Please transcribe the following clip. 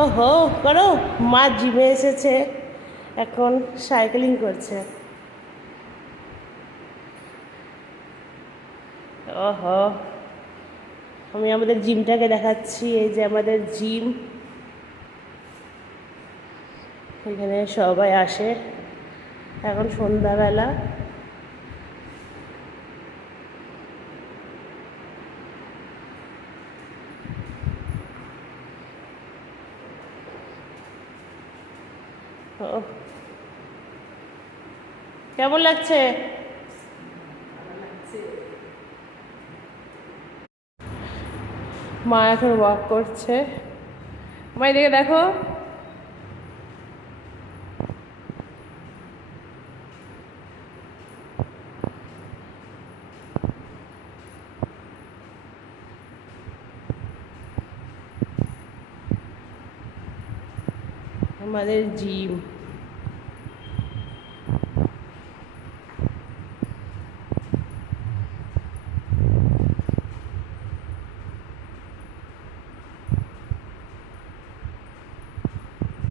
ওহো, করো। মা জিমে এসেছে, এখন সাইকেলিং করছে। ওহো, আমি আমাদের জিমটাকে দেখাচ্ছি। এই যে আমাদের জিম, এখানে সবাই আসে। এখন সন্ধ্যাবেলা। ও, কেমন লাগছে? মা এখন ওয়াক করছে। মা এদিকে দেখো। আমাদের জিম।